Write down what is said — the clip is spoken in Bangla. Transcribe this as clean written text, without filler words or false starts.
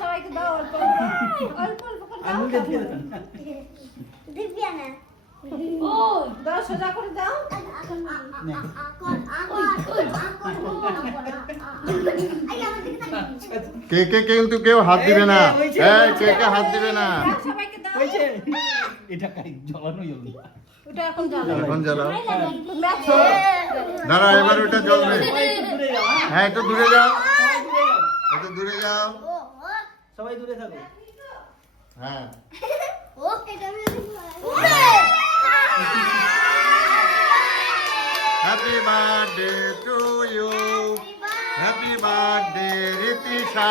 সবাইকে দাও অল্প অল্প করে দাও। দিবি না ও দাও সোজা করে দাও। কে কে কিন্তু কেউ হাত দিবে না, কে কে হাত দিবে না। সবাইকে দাও। এটা কাই জ্বালানো জলদি। ওটা এখন জ্বালাও। এখন জ্বালাও। দাঁড়া, এবার ওটা জ্বলবে। হ্যাঁ, একটু দূরে যাও, একটু দূরে যাও। সবাই দূরে থাকো। হ্যাঁ, happy birthday to you, happy birthday রিতিশা।